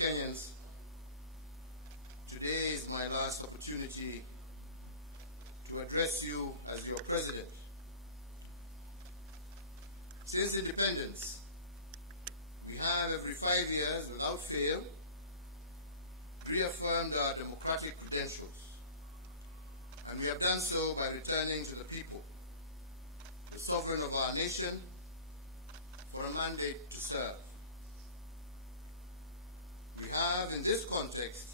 Kenyans, today is my last opportunity to address you as your president. Since independence, we have every 5 years, without fail, reaffirmed our democratic credentials. And we have done so by returning to the people, the sovereign of our nation, for a mandate to serve. We have, in this context,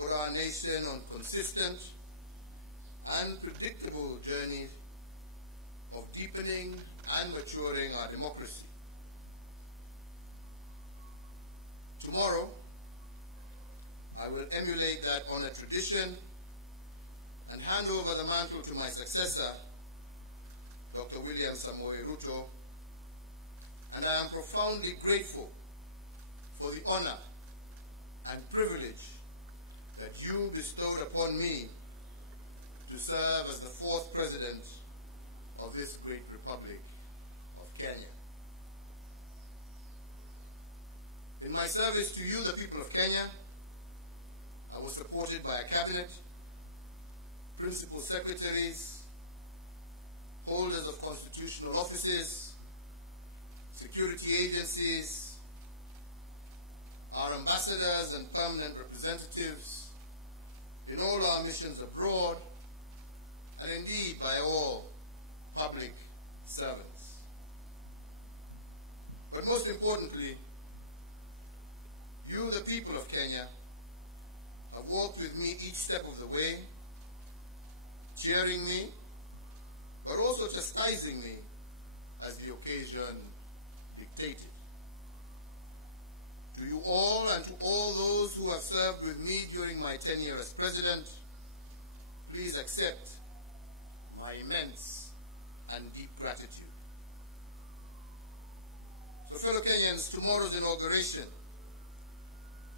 put our nation on consistent and predictable journey of deepening and maturing our democracy. Tomorrow, I will emulate that honored tradition and hand over the mantle to my successor, Dr. William Samoei Ruto, and I am profoundly grateful for the honor and privilege that you bestowed upon me to serve as the 4th President of this great Republic of Kenya. In my service to you, the people of Kenya, I was supported by a cabinet, principal secretaries, holders of constitutional offices, security agencies, our ambassadors and permanent representatives, in all our missions abroad, and indeed by all public servants. But most importantly, you, the people of Kenya, have walked with me each step of the way, cheering me, but also chastising me as the occasion dictated. To you all and to all those who have served with me during my tenure as president, please accept my immense and deep gratitude. So fellow Kenyans, tomorrow's inauguration,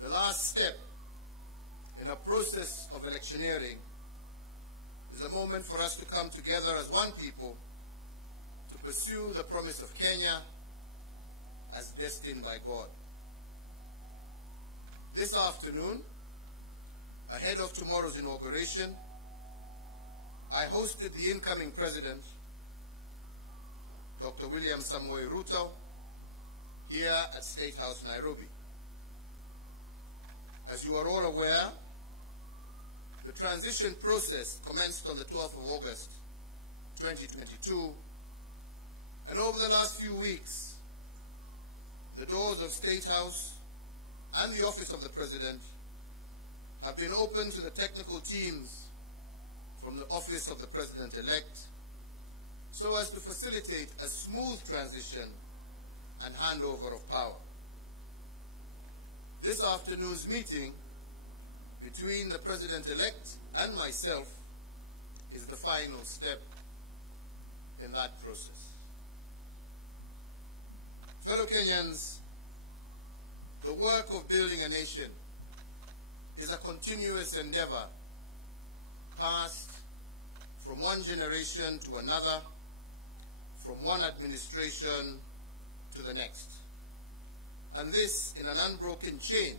the last step in a process of electioneering, is a moment for us to come together as one people to pursue the promise of Kenya as destined by God. This afternoon, ahead of tomorrow's inauguration, I hosted the incoming president, Dr. William Samoei Ruto, here at State House, Nairobi. As you are all aware, the transition process commenced on the 12th of August, 2022, and over the last few weeks, the doors of State House and the Office of the President have been open to the technical teams from the Office of the President-elect so as to facilitate a smooth transition and handover of power. This afternoon's meeting between the President-elect and myself is the final step in that process. Fellow Kenyans, the work of building a nation is a continuous endeavor passed from one generation to another, from one administration to the next. And this in an unbroken chain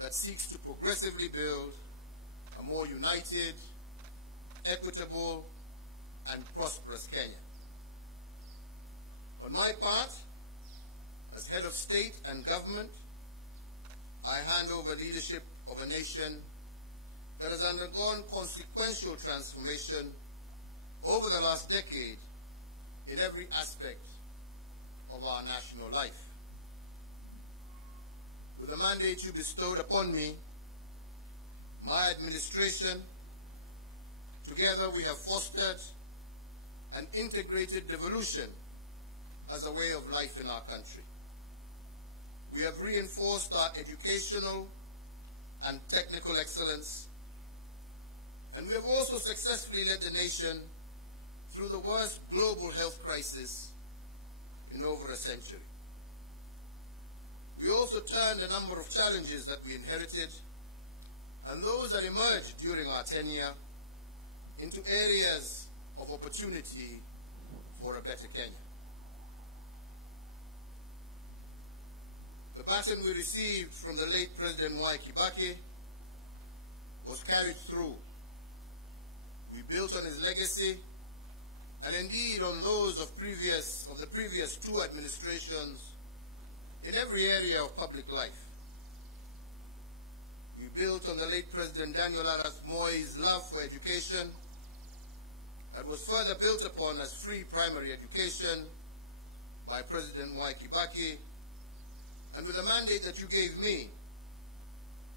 that seeks to progressively build a more united, equitable, and prosperous Kenya. On my part, as head of state and government, I hand over leadership of a nation that has undergone consequential transformation over the last decade in every aspect of our national life. With the mandate you bestowed upon me, my administration, together we have fostered an integrated devolution as a way of life in our country. We have reinforced our educational and technical excellence, and we have also successfully led the nation through the worst global health crisis in over a century. We also turned a number of challenges that we inherited and those that emerged during our tenure into areas of opportunity for a better Kenya. The baton we received from the late President Mwai Kibaki was carried through. We built on his legacy, and indeed on those of the previous two administrations in every area of public life. We built on the late President Daniel Arap Moi's love for education that was further built upon as free primary education by President Mwai Kibaki, and with the mandate that you gave me,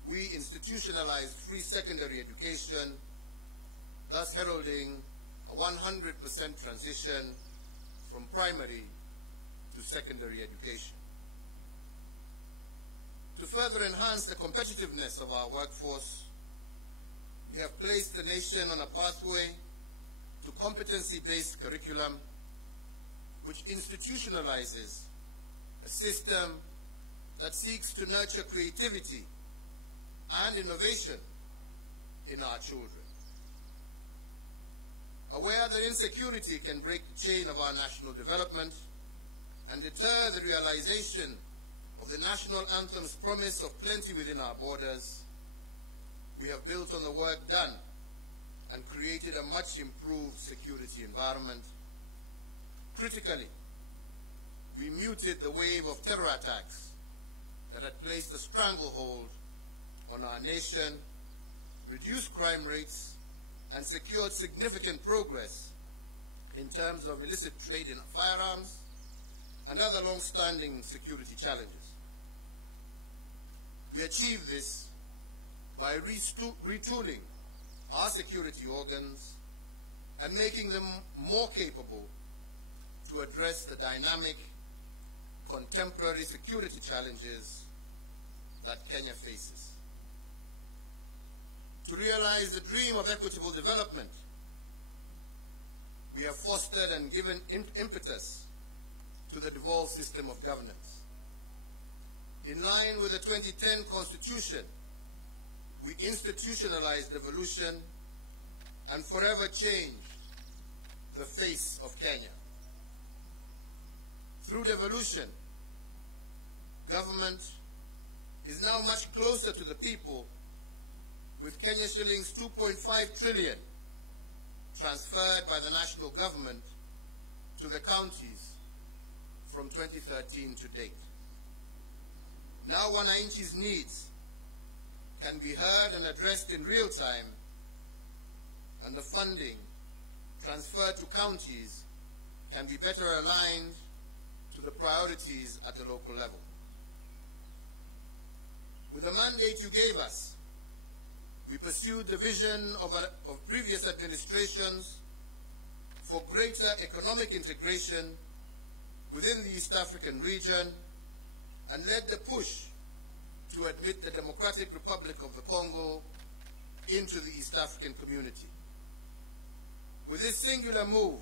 we institutionalized free secondary education, thus heralding a 100% transition from primary to secondary education. To further enhance the competitiveness of our workforce, we have placed the nation on a pathway to competency-based curriculum which institutionalizes a system that seeks to nurture creativity and innovation in our children. Aware that insecurity can break the chain of our national development and deter the realization of the national anthem's promise of plenty within our borders, we have built on the work done and created a much improved security environment. Critically, we muted the wave of terror attacks that had placed a stranglehold on our nation, reduced crime rates, and secured significant progress in terms of illicit trade in firearms and other long-standing security challenges. We achieved this by retooling our security organs and making them more capable to address the dynamic, contemporary security challenges that Kenya faces. To realize the dream of equitable development, we have fostered and given impetus to the devolved system of governance. In line with the 2010 Constitution, we institutionalized devolution and forever changed the face of Kenya. Through devolution, government is now much closer to the people, with Kenya shillings 2.5 trillion transferred by the national government to the counties from 2013 to date. Now Wananchi's needs can be heard and addressed in real time, and the funding transferred to counties can be better aligned to the priorities at the local level. With the mandate you gave us, we pursued the vision of previous administrations for greater economic integration within the East African region and led the push to admit the Democratic Republic of the Congo into the East African community. With this singular move,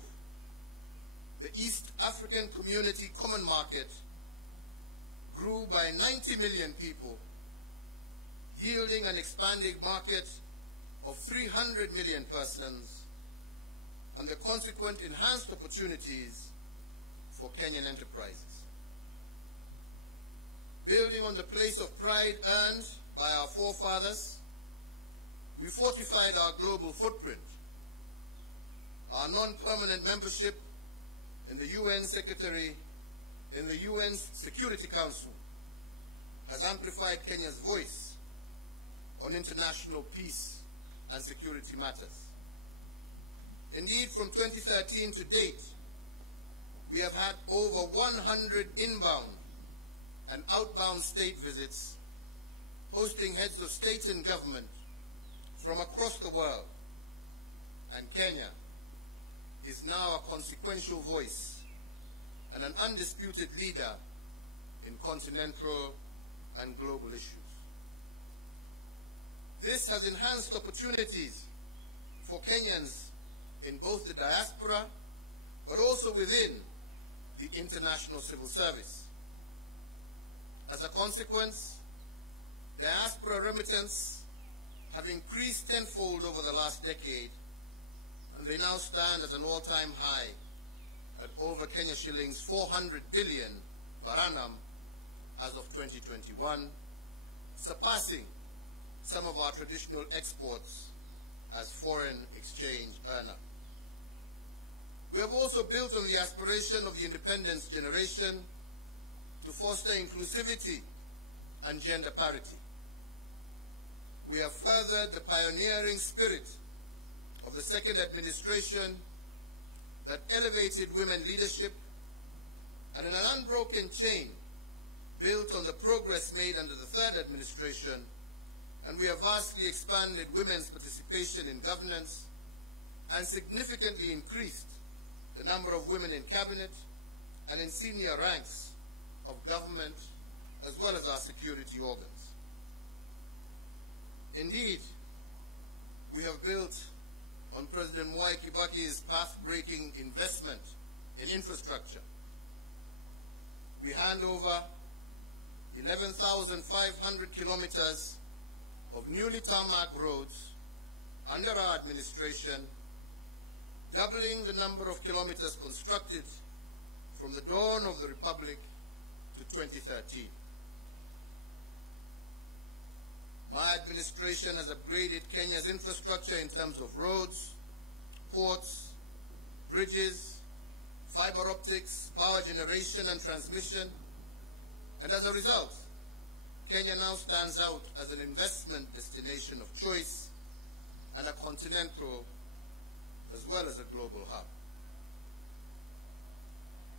the East African Community Common Market grew by 90 million people, yielding an expanding market of 300 million persons and the consequent enhanced opportunities for Kenyan enterprises. Building on the place of pride earned by our forefathers, we fortified our global footprint. Our non-permanent membership in the UN Security Council has amplified Kenya's voice on international peace and security matters. Indeed, from 2013 to date, we have had over 100 inbound and outbound state visits, hosting heads of state and government from across the world, and Kenya is now a consequential voice and an undisputed leader in continental and global issues. This has enhanced opportunities for Kenyans in both the diaspora, but also within the international civil service. As a consequence, diaspora remittance have increased tenfold over the last decade, and they now stand at an all-time high at over Kenya shillings 400 billion per annum, as of 2021, surpassing some of our traditional exports as foreign exchange earner. We have also built on the aspiration of the independence generation to foster inclusivity and gender parity. We have furthered the pioneering spirit of the second administration that elevated women leadership, and in an unbroken chain built on the progress made under the third administration, and we have vastly expanded women's participation in governance and significantly increased the number of women in cabinet and in senior ranks of government as well as our security organs. Indeed, we have built on President Mwai Kibaki's path-breaking investment in infrastructure. We hand over 11,500 kilometers of newly tarmac roads under our administration, doubling the number of kilometers constructed from the dawn of the Republic to 2013. My administration has upgraded Kenya's infrastructure in terms of roads, ports, bridges, fiber optics, power generation and transmission, and as a result, Kenya now stands out as an investment destination of choice and a continental as well as a global hub.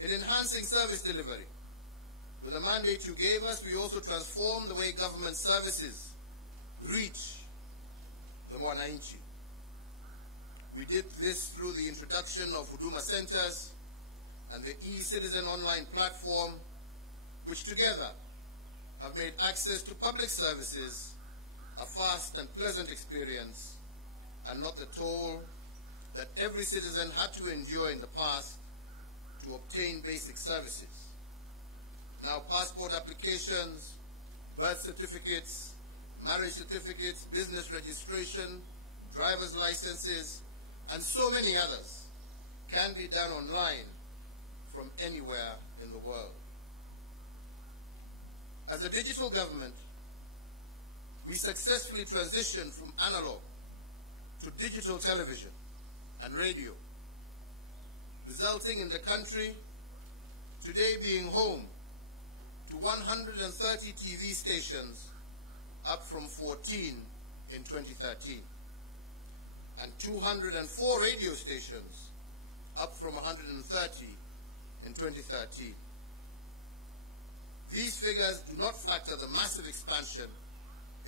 In enhancing service delivery, with the mandate you gave us, we also transformed the way government services reach the Mwananchi. We did this through the introduction of Huduma Centers and the e-Citizen online platform, which together have made access to public services a fast and pleasant experience and not the toll that every citizen had to endure in the past to obtain basic services. Now passport applications, birth certificates, marriage certificates, business registration, driver's licenses, and so many others can be done online from anywhere in the world. As a digital government, we successfully transitioned from analog to digital television and radio, resulting in the country today being home to 130 TV stations, up from 14 in 2013, and 204 radio stations, up from 130 in 2013. These figures do not factor the massive expansion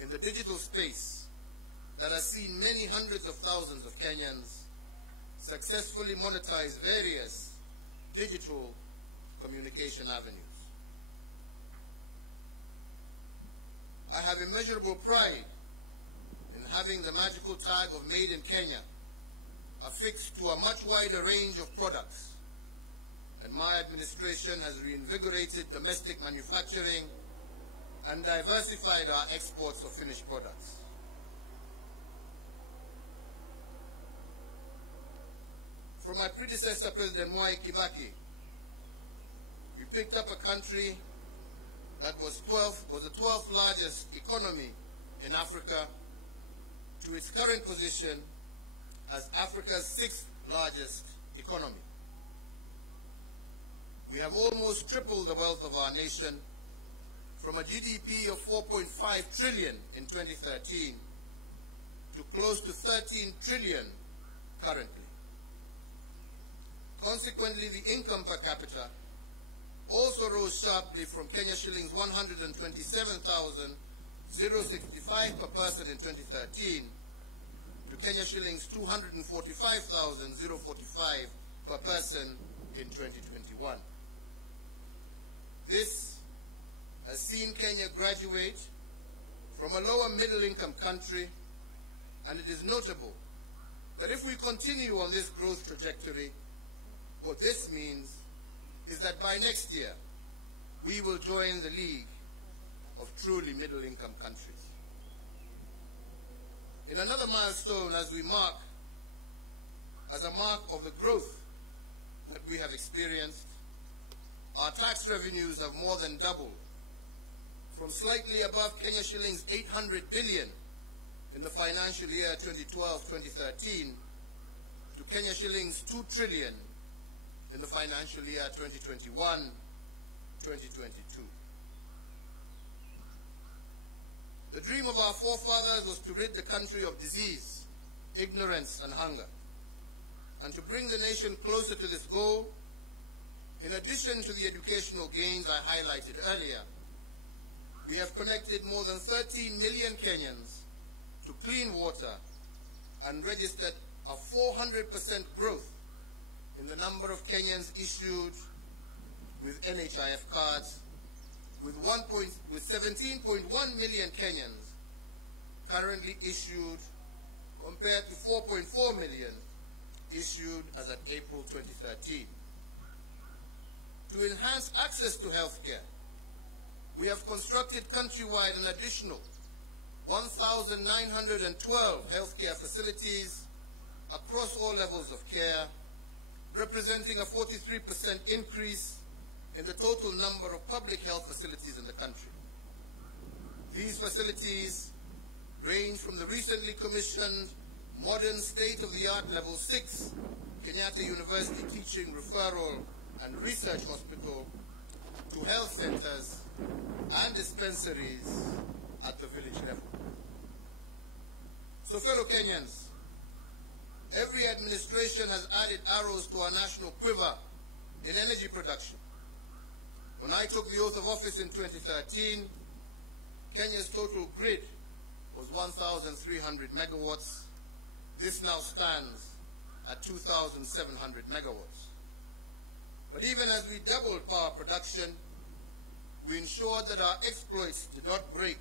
in the digital space that has seen many hundreds of thousands of Kenyans successfully monetize various digital communication avenues. I have immeasurable pride in having the magical tag of Made in Kenya affixed to a much wider range of products, and my administration has reinvigorated domestic manufacturing and diversified our exports of finished products. From my predecessor, President Mwai Kibaki, we picked up a country that was the 12th largest economy in Africa to its current position as Africa's 6th largest economy. We have almost tripled the wealth of our nation from a GDP of 4.5 trillion in 2013 to close to 13 trillion currently. Consequently, the income per capita also rose sharply from Kenya shillings 127,065 per person in 2013 to Kenya shillings 245,045 per person in 2021. This has seen Kenya graduate from a lower middle income country, and it is notable that if we continue on this growth trajectory, what this means is that by next year, we will join the league of truly middle-income countries. In another milestone as a mark of the growth that we have experienced, our tax revenues have more than doubled from slightly above Kenya shillings 800 billion in the financial year 2012-2013 to Kenya shillings 2 trillion in the financial year 2021-2022. The dream of our forefathers was to rid the country of disease, ignorance, and hunger. And to bring the nation closer to this goal, in addition to the educational gains I highlighted earlier, we have connected more than 13 million Kenyans to clean water and registered a 400% growth in the number of Kenyans issued with NHIF cards, with 17.1 million Kenyans currently issued compared to 4.4 million issued as at April 2013. To enhance access to healthcare, we have constructed countrywide an additional 1,912 healthcare facilities across all levels of care, representing a 43% increase in the total number of public health facilities in the country. These facilities range from the recently commissioned modern state-of-the-art Level 6 Kenyatta University Teaching, Referral and Research Hospital to health centers and dispensaries at the village level. So, fellow Kenyans, every administration has added arrows to our national quiver in energy production. When I took the oath of office in 2013, Kenya's total grid was 1,300 megawatts. This now stands at 2,700 megawatts. But even as we doubled power production, we ensured that our exploits did not break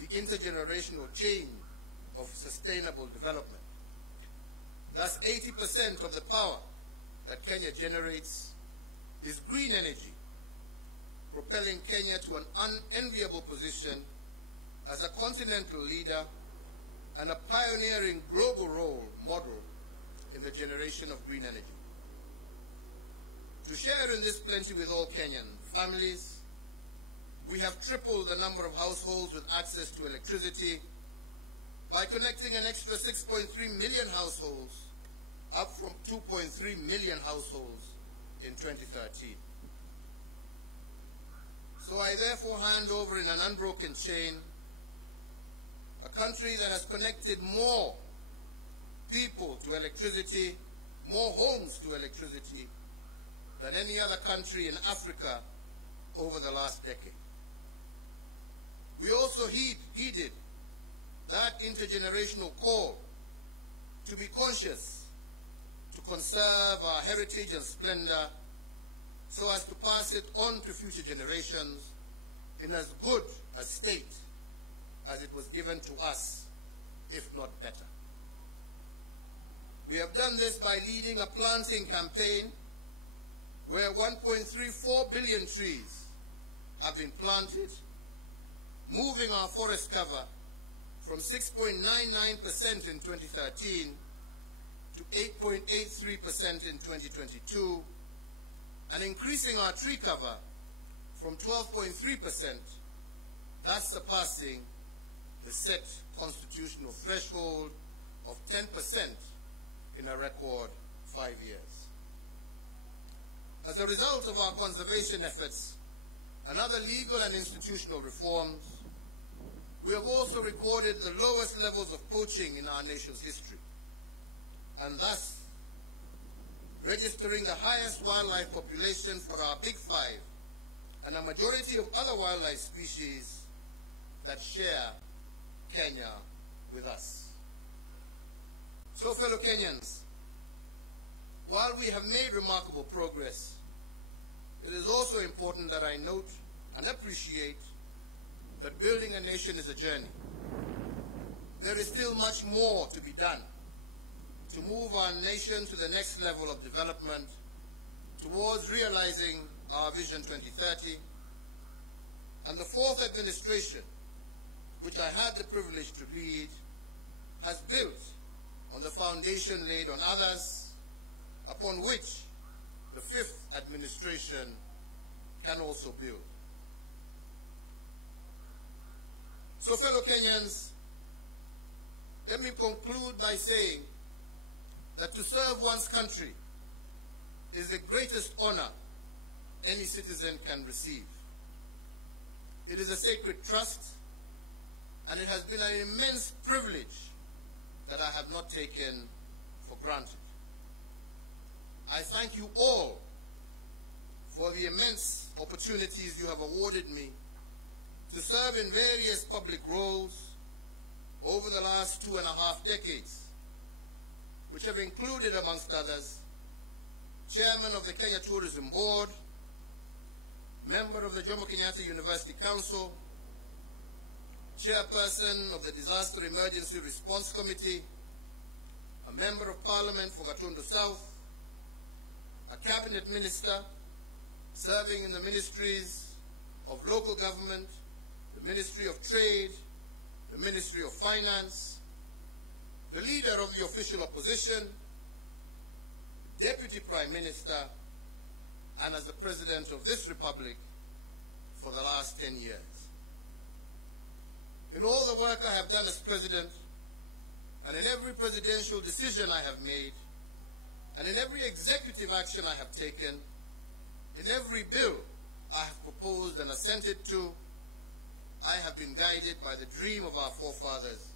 the intergenerational chain of sustainable development. Thus, 80% of the power that Kenya generates is green energy, propelling Kenya to an unenviable position as a continental leader and a pioneering global role model in the generation of green energy. To share in this plenty with all Kenyan families, we have tripled the number of households with access to electricity by connecting an extra 6.3 million households, up from 2.3 million households in 2013. So I therefore hand over in an unbroken chain a country that has connected more people to electricity, more homes to electricity, than any other country in Africa over the last decade. We also heeded that intergenerational call to be conscious, to conserve our heritage and splendor, so as to pass it on to future generations in as good a state as it was given to us, if not better. We have done this by leading a planting campaign where 1.34 billion trees have been planted, moving our forest cover from 6.99% in 2013 to 8.83% in 2022, and increasing our tree cover from 12.3%, thus surpassing the set constitutional threshold of 10% in a record 5 years. As a result of our conservation efforts and other legal and institutional reforms, we have also recorded the lowest levels of poaching in our nation's history, and thus registering the highest wildlife population for our Big Five and a majority of other wildlife species that share Kenya with us. So, fellow Kenyans, while we have made remarkable progress, it is also important that I note and appreciate that building a nation is a journey. There is still much more to be done to move our nation to the next level of development towards realizing our Vision 2030. And the fourth administration, which I had the privilege to lead, has built on the foundation laid on others, upon which the fifth administration can also build. So, fellow Kenyans, let me conclude by saying that to serve one's country is the greatest honor any citizen can receive. It is a sacred trust, and it has been an immense privilege that I have not taken for granted. I thank you all for the immense opportunities you have awarded me to serve in various public roles over the last 2.5 decades, which have included, amongst others, Chairman of the Kenya Tourism Board, member of the Uhuru Kenyatta University Council, Chairperson of the Disaster Emergency Response Committee, a Member of Parliament for Gatundu South, a Cabinet Minister serving in the Ministries of Local Government, the Ministry of Trade, the Ministry of Finance, the Leader of the Official Opposition, Deputy Prime Minister, and as the President of this Republic for the last 10 years. In all the work I have done as President, and in every presidential decision I have made, and in every executive action I have taken, in every bill I have proposed and assented to, I have been guided by the dream of our forefathers,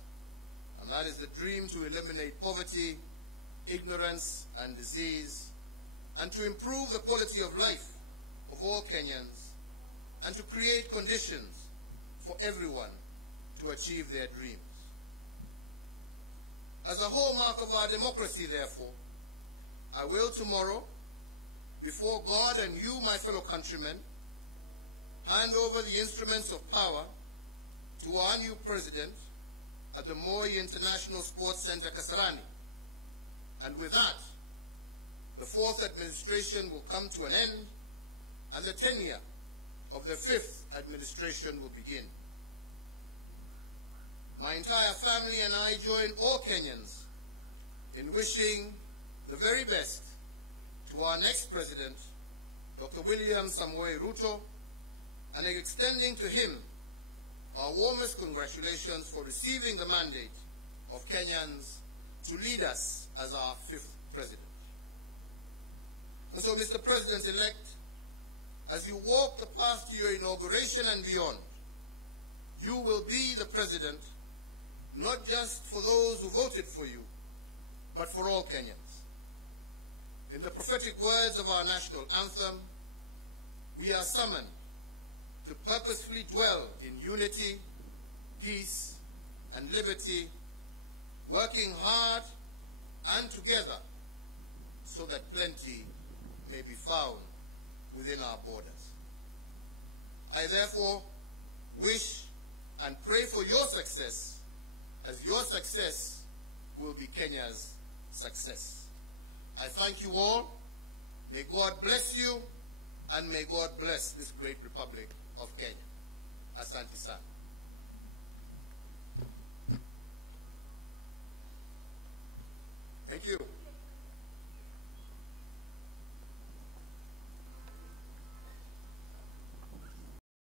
and that is the dream to eliminate poverty, ignorance, and disease, and to improve the quality of life of all Kenyans, and to create conditions for everyone to achieve their dreams. As a hallmark of our democracy, therefore, I will tomorrow, before God and you, my fellow countrymen, hand over the instruments of power to our new president at the Moi International Sports Center, Kasarani. And with that, the fourth administration will come to an end, and the tenure of the fifth administration will begin. My entire family and I join all Kenyans in wishing the very best to our next president, Dr. William Samoei Ruto, and extending to him our warmest congratulations for receiving the mandate of Kenyans to lead us as our fifth president. And so, Mr. President-elect, as you walk the path to your inauguration and beyond, you will be the president not just for those who voted for you, but for all Kenyans. In the prophetic words of our national anthem, we are summoned to purposefully dwell in unity, peace, and liberty, working hard and together so that plenty may be found within our borders. I therefore wish and pray for your success, as your success will be Kenya's success. I thank you all. May God bless you, and may God bless this great Republic of Kenya. Asante sana. Thank you.